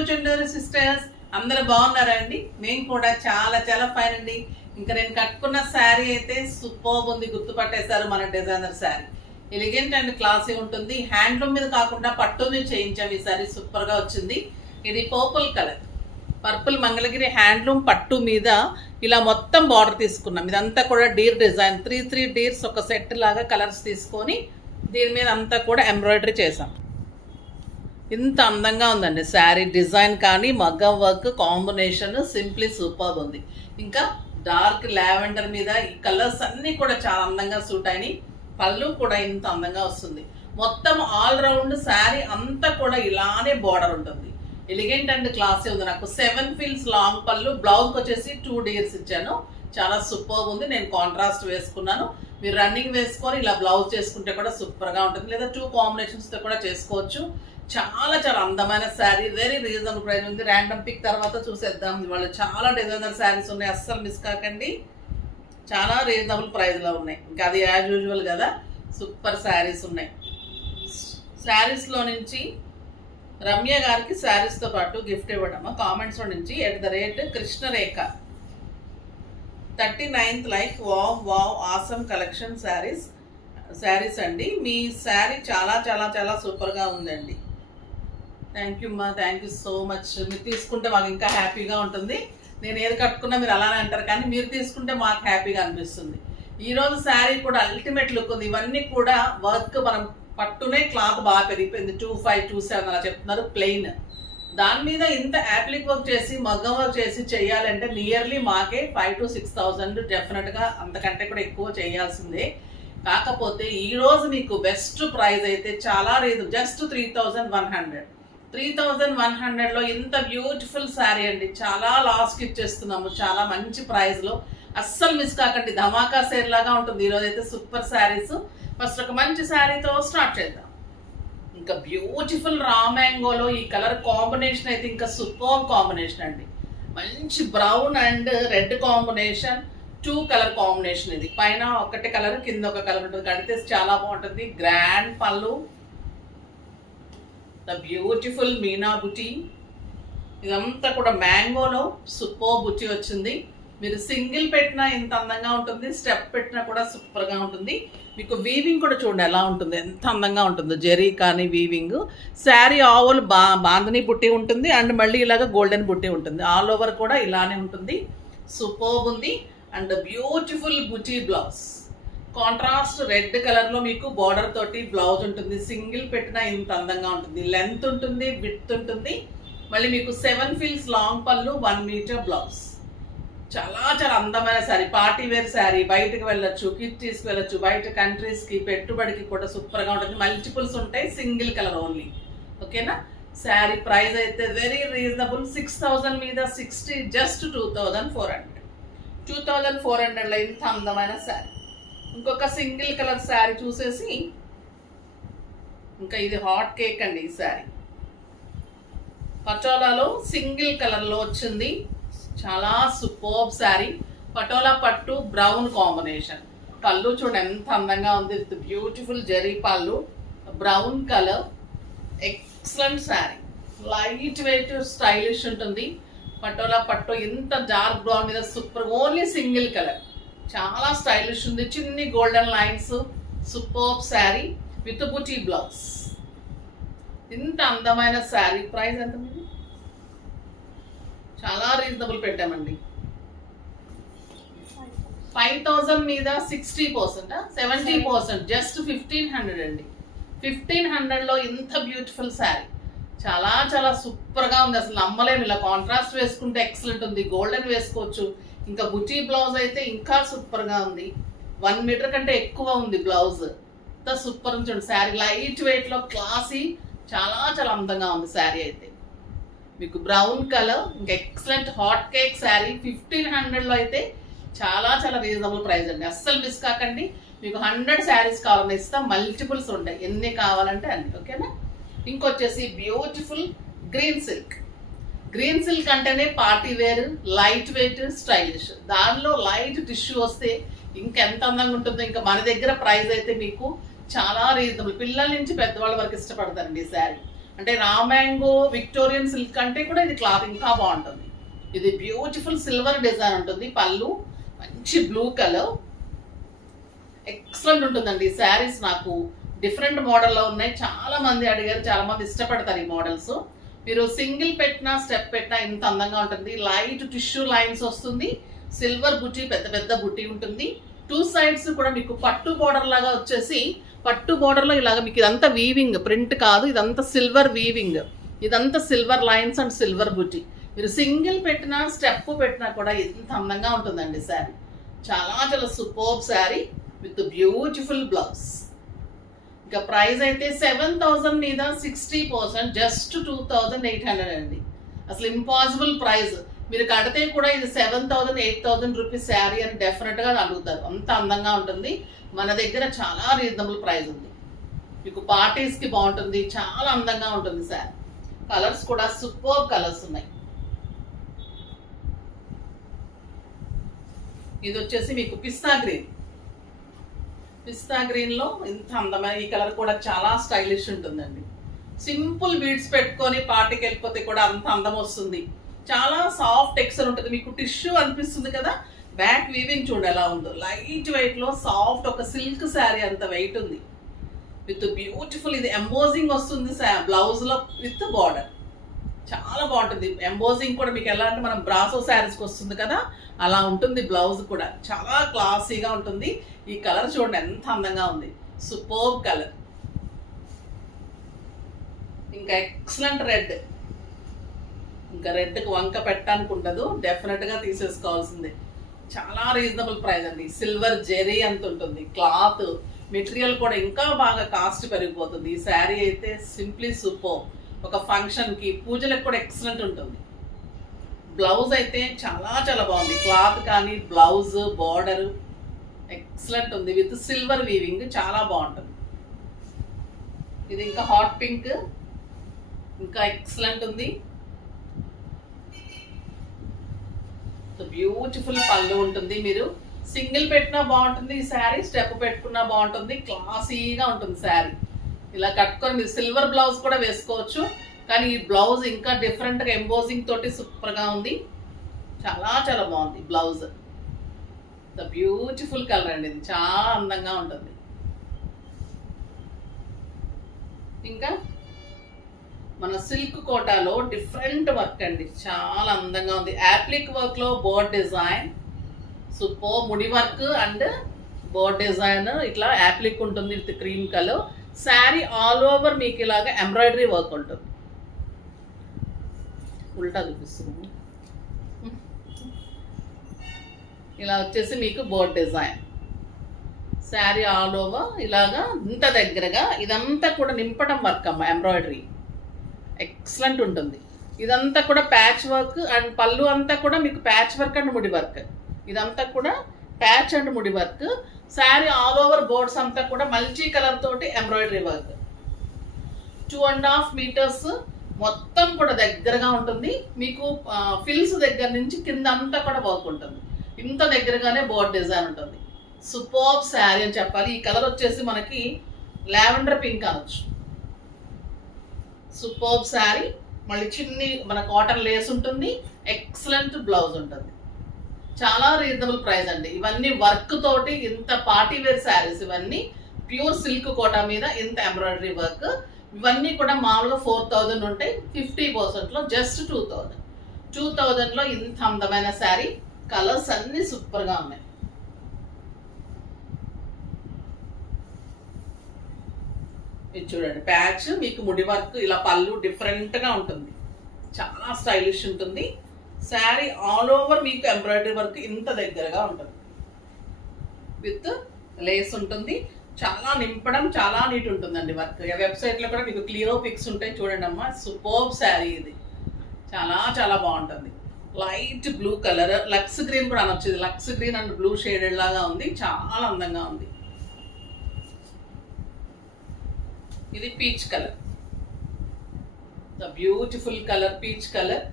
To Chunduru sisters. అందరూ బాగున్నారా అండి? నేను కూడా చాలా చాలా ఫైన్ అండి. ఇంకా నేను కట్టుకున్న శారీ అయితే సూపర్ ఉంది, గుర్తుపట్టేశారు మన designer sari. Elegant and classy ఉంటుంది. హ్యాండ్లూమ్ మీద కాకుండా పట్టు మీద చేయించాం. ఈ శారీ సూపర్ గా వచ్చింది. ఇది purple colour, purple Mangalagiri handloom పట్టు మీద ఇలా మొత్తం బార్డర్ తీసుకున్నాం. ఇదంతా కూడా డీర్ డిజైన్, 3 డీర్స్ ఒక సెట్ లాగా కలర్స్ తీసుకొని దీని మీద అంతా కూడా ఎంబ్రాయిడరీ చేసాం. ఇంత అందంగా ఉందండి శారీ డిజైన్ కానీ మగ్గం వర్క్ కాంబినేషన్ సింప్లీ సూపర్ ఉంది. ఇంకా డార్క్ లావెండర్ మీద ఈ కలర్స్ అన్నీ కూడా చాలా అందంగా సూట్ అయినాయి. పళ్ళు కూడా ఇంత అందంగా వస్తుంది. మొత్తం ఆల్ రౌండ్ శారీ అంతా కూడా ఇలానే బార్డర్ ఉంటుంది. ఎలిగెంట్ అండ్ క్లాసీ ఉంది. నాకు 7 ఫీల్స్ లాంగ్ పళ్ళు, బ్లౌజ్కి వచ్చేసి 2 డీర్స్ ఇచ్చాను. చాలా సూపర్ ఉంది. నేను కాంట్రాస్ట్ వేసుకున్నాను. మీరు రన్నింగ్ వేసుకొని ఇలా బ్లౌజ్ చేసుకుంటే కూడా సూపర్గా ఉంటుంది, లేదా 2 కాంబినేషన్స్తో కూడా చేసుకోవచ్చు. చాలా చాలా అందమైన శారీ, వెరీ రీజనబుల్ ప్రైస్ ఉంది. ర్యాండమ్ పిక్ తర్వాత చూసేద్దాం. ఇవాళ చాలా డిజైనర్ శారీస్ ఉన్నాయి, అస్సలు మిస్ కాకండి. చాలా రీజనబుల్ ప్రైస్లో ఉన్నాయి. ఇంకా అది యాజ్ యూజువల్ కదా, సూపర్ శారీస్ ఉన్నాయి. శారీస్లో నుంచి రమ్య గారికి శారీస్తో పాటు గిఫ్ట్ ఇవ్వడమా కామెంట్స్లో నుంచి @కృష్ణరేఖ 39th like wow awesome collection saris అండి. మీ శారీ చాలా చాలా చాలా సూపర్గా ఉందండి. థ్యాంక్ యూ అమ్మా, థ్యాంక్ యూ సో మచ్. మీరు తీసుకుంటే మాకు ఇంకా హ్యాపీగా ఉంటుంది. నేను ఏది కట్టుకున్నా మీరు అలానే అంటారు, కానీ మీరు తీసుకుంటే మాకు హ్యాపీగా అనిపిస్తుంది. ఈరోజు శారీ కూడా అల్టిమేట్ లుక్ ఉంది. ఇవన్నీ కూడా వర్క్, మనం పట్టునే క్లాత్ బాగా పెరిగిపోయింది. 25, 27 అలా చెప్తున్నారు ప్లెయిన్. దాని మీద ఇంత యాప్లిక్ వర్క్ చేసి మగ్గం వర్క్ చేసి చేయాలంటే నియర్లీ మాకే 5,000 to 6,000 డెఫినెట్గా, అంతకంటే కూడా ఎక్కువ చేయాల్సిందే. కాకపోతే ఈరోజు మీకు బెస్ట్ ప్రైస్ అయితే చాలా లేదు, జస్ట్ 3,100. 3,100లో ఇంత బ్యూటిఫుల్ శారీ అండి. చాలా లాస్ట్కి ఇచ్చేస్తున్నాము, చాలా మంచి ప్రైస్లో. అస్సలు మిస్ కాకండి, ధమాకా సేల్ లాగా ఉంటుంది. ఈరోజు అయితే సూపర్ శారీస్. ఫస్ట్ ఒక మంచి శారీతో స్టార్ట్ చేద్దాం. ఇంకా బ్యూటిఫుల్ రా మ్యాంగోలో ఈ కలర్ కాంబినేషన్ అయితే ఇంకా సూపర్ కాంబినేషన్ అండి. మంచి brown and red combination, 2 colour combination. ఇది పైన ఒకటి కలర్, కింద ఒక కలర్ ఉంటుంది. కడితే చాలా బాగుంటుంది. గ్రాండ్ పళ్ళు, ద బ్యూటిఫుల్ మీనా బుటీ. ఇదంతా కూడా మ్యాంగోలో సూపర్ బుటీ వచ్చింది. మీరు సింగిల్ పెట్టినా ఇంత అందంగా ఉంటుంది, స్టెప్ పెట్టినా కూడా సూపర్గా ఉంటుంది. మీకు వీవింగ్ కూడా చూడండి ఎలా ఉంటుంది, ఎంత అందంగా ఉంటుందో. జెరీ కానీ వీవింగ్. శారీ ఆల్ బాందని బుట్టి ఉంటుంది, అండ్ మళ్ళీ ఇలాగ గోల్డెన్ బుట్టి ఉంటుంది. ఆల్ ఓవర్ కూడా ఇలానే ఉంటుంది. సూపర్బ్ ఉంది. And beautiful buti blouse, contrast red కలర్లో మీకు బార్డర్ తోటి బ్లౌజ్ ఉంటుంది. సింగిల్ పెట్టినా ఇంత అందంగా ఉంటుంది. లెంత్ ఉంటుంది, విడ్త్ ఉంటుంది. మళ్ళీ మీకు 7 ఫీల్స్ లాంగ్ పళ్ళు, 1 మీటర్ బ్లౌజ్. చాలా చాలా అందమైన శారీ, పార్టీ వేర్ శారీ. బయటకు వెళ్ళొచ్చు, కిట్టీస్కి వెళ్ళొచ్చు, బయట కంట్రీస్కి పెట్టుబడికి కూడా సూపర్గా ఉంటుంది. మల్టిపుల్స్ ఉంటాయి, సింగిల్ కలర్ ఓన్లీ. ఓకేనా? శారీ ప్రైస్ అయితే వెరీ రీజనబుల్. 6,000 మీద 60, జస్ట్ 2,400. 2,400లో ఇంత అందమైన శారీ. ఇంకొక సింగిల్ కలర్ శారీ చూసేసి, ఇంకా ఇది హాట్ కేక్ అండి. ఈ శారీ పటోలాలో సింగిల్ కలర్లో వచ్చింది. చాలా సూపర్బ్ శారీ. పటోలా పట్టు బ్రౌన్ కాంబినేషన్. పళ్ళు చూడండి ఎంత అందంగా ఉంది. విత్ బ్యూటిఫుల్ జెరీ పళ్ళు, brown colour. Excellent sari, light weight, stylish ఉంటుంది. పటోలా పట్టు ఇంత డార్క్ బ్రౌన్ మీద సూపర్. ఓన్లీ సింగిల్ కలర్, చాలా స్టైలిష్ ఉంది. చిన్ని golden lines. Superb sari with buti blouse. ఇంత అందమైన శారీ ప్రైస్ ఎంత మీది? చాలా రీజనబుల్ పెట్టామండి. 5,000 మీద 60%, 70%, జస్ట్ 1,500 అండి. 1,500లో ఇంత బ్యూటిఫుల్ శారీ. చాలా చాలా సూపర్గా ఉంది, అసలు నమ్మలేము. ఇలా కాంట్రాస్ట్ వేసుకుంటే ఎక్సలెంట్ ఉంది. గోల్డెన్ వేసుకోవచ్చు. ఇంకా బుటీ బ్లౌజ్ అయితే ఇంకా సూపర్గా ఉంది. 1 మీటర్ కంటే ఎక్కువ ఉంది బ్లౌజ్. అంత సూపర్ ఉంది చూడండి. శారీ లైట్ వెయిట్లో క్లాసీ, చాలా చాలా అందంగా ఉంది శారీ అయితే. మీకు బ్రౌన్ కలర్, ఇంకా ఎక్సలెంట్ హాట్ కేక్ శారీ. 1,500లో అయితే చాలా చాలా రీజనబుల్ ప్రైస్ అండి. అస్సలు మిస్ కాకండి. మీకు 100 శారీస్ కావాలని ఇస్తాం, మల్టిపుల్స్ ఉంటాయి, ఎన్ని కావాలంటే అన్ని. ఓకేనా? ఇంకొచ్చేసి beautiful green silk. Green silk అంటేనే party wear, light weight, stylish. దానిలో లైట్ టిష్యూ వస్తే ఇంకెంత అందంగా ఉంటుందో. ఇంకా మన దగ్గర ప్రైస్ అయితే మీకు చాలా రీజనబుల్. పిల్లల నుంచి పెద్దవాళ్ళ వరకు ఇష్టపడతారండి ఈ శారీ. అంటే రా మ్యాంగో విక్టోరియన్ సిల్క్ అంటే కూడా ఇది క్లాత్ ఇంకా బాగుంటుంది. ఇది బ్యూటిఫుల్ సిల్వర్ డిజైన్ ఉంటుంది. పళ్ళు మంచి బ్లూ కలర్, ఎక్సలెంట్ ఉంటుందండి. ఈ శారీస్ నాకు డిఫరెంట్ మోడల్లో ఉన్నాయి, చాలా మంది అడిగారు, చాలా మంది ఇష్టపడతారు ఈ మోడల్స్. మీరు సింగిల్ పెట్టినా స్టెప్ పెట్టినా ఇంత అందంగా ఉంటుంది. లైట్ టిష్యూ లైన్స్ వస్తుంది, సిల్వర్ బుట్టి, పెద్ద పెద్ద బుట్టి ఉంటుంది. టూ సైడ్స్ కూడా మీకు పట్టు బోర్డర్ లాగా వచ్చేసి, పట్టు బోర్డర్లో ఇలాగ మీకు ఇదంతా వీవింగ్, ప్రింట్ కాదు, ఇదంతా సిల్వర్ వీవింగ్, ఇదంతా సిల్వర్ లైన్స్ అండ్ సిల్వర్ బుట్టి. మీరు సింగిల్ పెట్టినా స్టెప్ పెట్టినా కూడా ఎంత అందంగా ఉంటుందండి శారీ. చాలా చాలా superb sari with beautiful blouse. ఇంకా ప్రైస్ అయితే 7,000 మీద 60%, జస్ట్ 2,800 అండి. అసలు ఇంపాసిబుల్ ప్రైస్. మీరు కడితే కూడా ఇది 7,000 8,000 రూపీస్ శారీ అని డెఫినెట్గా అడుగుతారు, అంత అందంగా ఉంటుంది. మన దగ్గర చాలా రీజనబుల్ ప్రైస్ ఉంది. మీకు పార్టీస్కి బాగుంటుంది, చాలా అందంగా ఉంటుంది శారీ. కలర్స్ కూడా సూపర్ కలర్స్ ఉన్నాయి. ఇది వచ్చేసి మీకు పిస్తా గ్రీన్. పిస్తా గ్రీన్లో ఇంత అందమైన ఈ కలర్ కూడా చాలా స్టైలిష్ ఉంటుందండి. సింపుల్ బీడ్స్ పెట్టుకొని పార్టీకి వెళ్ళిపోతే కూడా అంత అందం వస్తుంది. చాలా సాఫ్ట్ టెక్స్చర్ ఉంటుంది, మీకు టిష్యూ అనిపిస్తుంది కదా. బ్యాక్ వీవింగ్ చూడండి ఎలా ఉందో, లైట్ వెయిట్లో సాఫ్ట్ ఒక సిల్క్ శారీ అంత వెయిట్ ఉంది. విత్ బ్యూటిఫుల్ ఇది ఎంబోజింగ్ వస్తుంది బ్లౌజ్లో విత్ బార్డర్. చాలా బాగుంటుంది. ఎంబోజింగ్ కూడా మీకు ఎలా అంటే మనం బ్రాసో శారీస్కి వస్తుంది కదా, అలా ఉంటుంది. బ్లౌజ్ కూడా చాలా క్లాసీగా ఉంటుంది. ఈ కలర్ చూడండి ఎంత అందంగా ఉంది, సూపర్బ్ కలర్. ఇంకా ఎక్సలెంట్ రెడ్. ఇంకా రెడ్కి వంక పెట్టడానికి ఉండదు, డెఫినెట్గా తీసేసుకోవాల్సిందే. చాలా రీజనబుల్ ప్రైస్ అండి. సిల్వర్ జెరీ అంత ఉంటుంది. క్లాత్ మెటీరియల్ కూడా ఇంకా బాగా కాస్ట్ పెరిగిపోతుంది. ఈ శారీ అయితే సింప్లీ సూపర్. ఒక ఫంక్షన్కి పూజలకు కూడా ఎక్సలెంట్ ఉంటుంది. బ్లౌజ్ అయితే చాలా చాలా బాగుంది. క్లాత్ కానీ బ్లౌజ్ బార్డర్ ఎక్సలెంట్ ఉంది విత్ సిల్వర్ వీవింగ్, చాలా బాగుంటుంది. ఇది ఇంకా హాట్ పింక్, ఇంకా ఎక్సలెంట్ ఉంది. బ్యూటిఫుల్ పళ్ళు ఉంటుంది. మీరు సింగిల్ పెట్టినా బాగుంటుంది ఈ శారీ, స్టెప్ పెట్టుకున్నా బాగుంటుంది, క్లాసీగా ఉంటుంది శారీ. ఇలా కట్టుకొని మీరు సిల్వర్ బ్లౌజ్ కూడా వేసుకోవచ్చు, కానీ ఈ బ్లౌజ్ ఇంకా డిఫరెంట్గా ఎంబోజింగ్ తోటి సూపర్గా ఉంది. చాలా చాలా బాగుంది బ్లౌజ్. ద బ్యూటిఫుల్ కలర్ అండి, ఇది చాలా అందంగా ఉంటుంది. ఇంకా మన సిల్క్ కోటాలో డిఫరెంట్ వర్క్ అండి, చాలా అందంగా ఉంది. యాప్లిక్ వర్క్లో బోర్డ్ డిజైన్ సూపర్, ముడి వర్క్ అండ్ బోర్డ్ డిజైన్ ఇట్లా యాప్లిక్ ఉంటుంది with cream colour. Sari all over మీకు ఇలాగ ఎంబ్రాయిడరీ వర్క్ ఉంటుంది. ఉల్టా చూపిస్తుంది. ఇలా వచ్చేసి మీకు board design. Sari all over ఇలాగా ఇంత దగ్గరగా ఇదంతా కూడా నింపడం వర్క్ అమ్మ, ఎంబ్రాయిడరీ ఎక్సలెంట్ ఉంటుంది. ఇదంతా కూడా ప్యాచ్ వర్క్ అండ్ పళ్ళు అంతా కూడా మీకు ప్యాచ్ వర్క్ అండ్ ముడి వర్క్. ఇదంతా కూడా ప్యాచ్ అండ్ ముడి work. Sari all over boards అంతా కూడా మల్టీ కలర్ తోటి ఎంబ్రాయిడరీ వర్క్. 2.5 మీటర్స్ మొత్తం కూడా దగ్గరగా ఉంటుంది. మీకు ఫిల్స్ దగ్గర నుంచి కింద అంతా కూడా వర్క్ ఉంటుంది. ఇంత దగ్గరగానే బోర్డ్ డిజైన్ ఉంటుంది. సూపర్బ్ శారీ అని చెప్పాలి. ఈ కలర్ వచ్చేసి మనకి లావెండర్ పింక్ అనొచ్చు. సూపర్బ్ శారీ. మళ్ళీ చిన్ని మన కాటన్ లేస్ ఉంటుంది, ఎక్సలెంట్ బ్లౌజ్ ఉంటుంది. చాలా రీజనబుల్ ప్రైస్ అండి. ఇవన్నీ వర్క్ తోటి ఇంత పార్టీ వేర్ శారీస్, ఇవన్నీ ప్యూర్ సిల్క్ కోటా మీద ఇంత ఎంబ్రాయిడరీ వర్క్. ఇవన్నీ కూడా మామూలుగా 4,000 ఉంటాయి, 50%లో జస్ట్ 2,000. 2,000లో ఇంత అందమైన శారీ. కలర్స్ అన్నీ సూపర్గా ఉన్నాయి. ఇది చూడండి ప్యాచ్, మీకు ముడి వర్క్, ఇలా పళ్ళు డిఫరెంట్గా ఉంటుంది, చాలా స్టైలిష్ ఉంటుంది. శారీ ఆల్ ఓవర్ మీకు ఎంబ్రాయిడరీ వర్క్ ఇంత దగ్గరగా ఉంటుంది, విత్ లేస్ ఉంటుంది. చాలా నింపడం, చాలా నీట్ ఉంటుందండి వర్క్. వెబ్సైట్లో కూడా మీకు క్లియర్ పిక్స్ ఉంటాయి చూడండి అమ్మా. సూపర్బ్ శారీ ఇది, చాలా చాలా బాగుంటుంది. Light blue colour, lush green కూడా అనొచ్చు. Lush green and blue shaded లాగా ఉంది, చాలా అందంగా ఉంది. ఇది peach colour, the beautiful colour peach colour.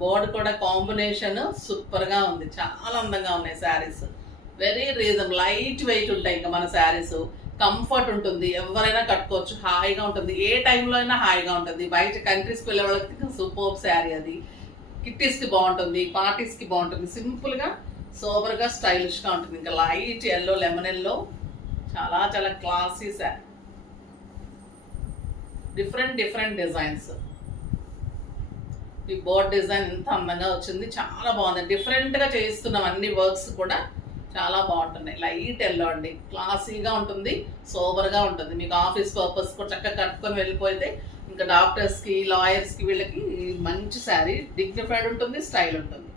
Border కూడా కాంబినేషన్ సూపర్గా ఉంది, చాలా అందంగా ఉన్నాయి saris. Very reasonable, light weight ఉంటాయి. ఇంకా మన శారీస్ కంఫర్ట్ ఉంటుంది, ఎవరైనా కట్టుకోవచ్చు, హాయిగా ఉంటుంది, ఏ టైంలో అయినా హాయిగా ఉంటుంది. బయట కంట్రీస్కి వెళ్ళే వాళ్ళకి సూపర్ శారీ అది. కిట్టీస్కి బాగుంటుంది, పార్టీస్కి బాగుంటుంది, సింపుల్గా సోబర్గా స్టైలిష్గా ఉంటుంది. ఇంకా లైట్ ఎల్లో, లెమన్ ఎల్లో, చాలా చాలా క్లాసీ శారీ. Different designs. ఈ బోర్డ్ డిజైన్ ఎంత అందంగా వచ్చింది, చాలా బాగుంది. డిఫరెంట్గా చేస్తున్నాం, అన్ని వర్క్స్ కూడా చాలా బాగుంటున్నాయి. లైట్ ఎల్లో అండి, క్లాసీగా ఉంటుంది, సోబర్గా ఉంటుంది. మీకు ఆఫీస్ పర్పస్ కూడా చక్కగా కట్టుకొని వెళ్ళిపోతే ఇంకా డాక్టర్స్కి, లాయర్స్కి, వీళ్ళకి మంచి శారీ. డిగ్నిఫైడ్ ఉంటుంది, స్టైల్ ఉంటుంది.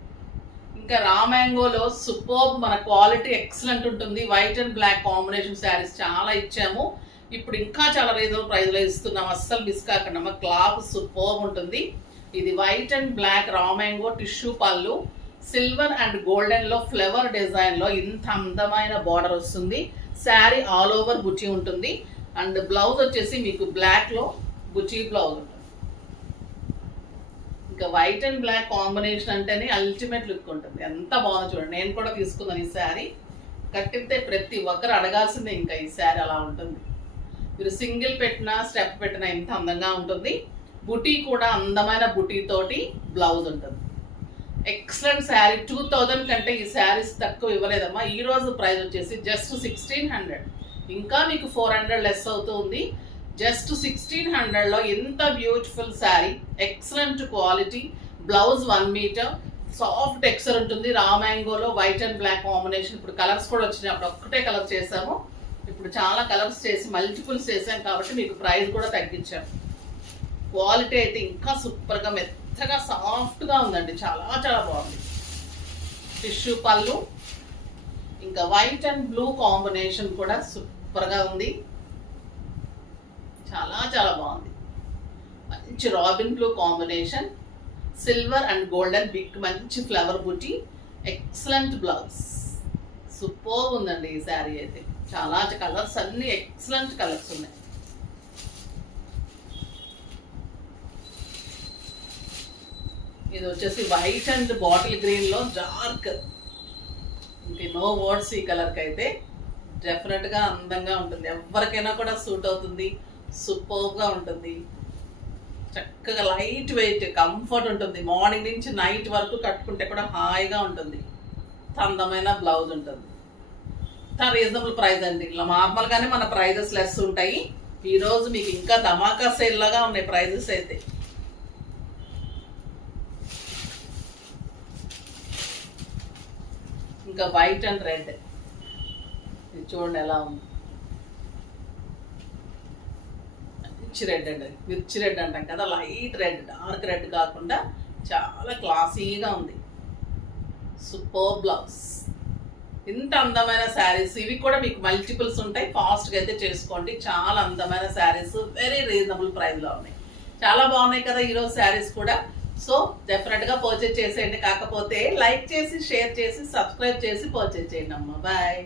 ఇంకా రా మ్యాంగోలో సూపర్, మన క్వాలిటీ ఎక్సలెంట్ ఉంటుంది. White and black combination saris చాలా ఇచ్చాము. ఇప్పుడు ఇంకా చాలా రీజనబుల్ ప్రైస్లో ఇస్తున్నాం, అస్సలు మిస్ కాకుండా. మా క్లాత్ సూపర్ ఉంటుంది. ఇది white and black raw mango tissue పళ్ళు, సిల్వర్ అండ్ గోల్డెన్ లో ఫ్లవర్ డిజైన్ లో ఇంత అందమైన బార్డర్ వస్తుంది. శారీ ఆల్ ఓవర్ బుచ్చి ఉంటుంది. అండ్ బ్లౌజ్ వచ్చేసి మీకు బ్లాక్ లో బుచ్చి బ్లౌజ్ ఉంటుంది. ఇంకా వైట్ అండ్ బ్లాక్ కాంబినేషన్ అంటేనే అల్టిమేట్ లుక్ ఉంటుంది. ఎంత బాగుంది చూడండి. నేను కూడా తీసుకున్నాను ఈ శారీ. కట్టితే ప్రతి ఒక్కరు అడగాల్సిందే. ఇంకా ఈ శారీ అలా ఉంటుంది. మీరు సింగిల్ పెట్టినా, స్టెప్ పెట్టినా ఎంత అందంగా ఉంటుంది. బుటీ కూడా అందమైన బుటీ తోటి బ్లౌజ్ ఉంటుంది. ఎక్సలెంట్ శారీ. 2000 కంటే ఈ శారీస్ తక్కువ ఇవ్వలేదమ్మా. ఈ రోజు ప్రైస్ వచ్చేసి జస్ట్ 1600. ఇంకా మీకు 400 లెస్ అవుతుంది. జస్ట్ 1600లో ఎంత beautiful sari, excellent quality. Blouse 1 metre, soft texture ఉంటుంది. రా మ్యాంగోలో వైట్ అండ్ బ్లాక్ కాంబినేషన్. ఇప్పుడు కలర్స్ కూడా వచ్చినాయి. అప్పుడు ఒక్కటే కలర్ చేసాము, ఇప్పుడు చాలా కలర్స్ చేసి మల్టిపుల్స్ చేసాం కాబట్టి మీకు ప్రైస్ కూడా తగ్గించాము. క్వాలిటీ అయితే ఇంకా సూపర్గా మెత్తగా సాఫ్ట్గా ఉందండి, చాలా చాలా బాగుంది. టిష్యూ పళ్ళు, ఇంకా వైట్ అండ్ బ్లూ కాంబినేషన్ కూడా సూపర్గా ఉంది, చాలా చాలా బాగుంది. మంచి robin blue combination, silver and golden big మంచి ఫ్లవర్ బుటీ, ఎక్సలెంట్ బ్లౌజ్. సూపర్ ఉందండి ఈ శారీ అయితే. చాలా కలర్స్ అన్ని ఎక్సలెంట్ కలర్స్ ఉన్నాయి. ఇది వచ్చేసి వైట్ అండ్ బాటిల్ గ్రీన్ లో డార్క్. ఇంక నో వర్డ్స్ ఈ కలర్కి అయితే. డెఫినెట్గా అందంగా ఉంటుంది, ఎవరికైనా కూడా సూట్ అవుతుంది, సూపర్గా ఉంటుంది. చక్కగా లైట్ వెయిట్, కంఫర్ట్ ఉంటుంది. మార్నింగ్ నుంచి నైట్ వరకు కట్టుకుంటే కూడా హాయిగా ఉంటుంది. అందమైన బ్లౌజ్ ఉంటుంది. రీజనబుల్ ప్రైస్ అండి. ఇలా నార్మల్గానే మన ప్రైజెస్ లెస్ ఉంటాయి. ఈరోజు మీకు ఇంకా ధమాకా సేల్ లాగా ఉన్నాయి ప్రైజెస్ అయితే. ఇంకా వైట్ అండ్ రెడ్, ఇది చూడండి ఎలా ఉంది. మంచి రెడ్ అండి, మిర్చి రెడ్ అంటాం కదా, లైట్ రెడ్, డార్క్ రెడ్ కాకుండా చాలా క్లాసీగా ఉంది. Super blouse. ఇంత అందమైన శారీస్, ఇవి కూడా మీకు మల్టిపుల్స్ ఉంటాయి. ఫాస్ట్గా అయితే చేసుకోండి. చాలా అందమైన శారీస్, వెరీ రీజనబుల్ ప్రైస్లో ఉన్నాయి. చాలా బాగున్నాయి కదా ఈరోజు శారీస్ కూడా. సో డెఫినెట్గా పర్చేజ్ చేసేయండి. కాకపోతే లైక్ చేసి, షేర్ చేసి, సబ్స్క్రైబ్ చేసి పర్చేజ్ చేయండి అమ్మా. బాయ్.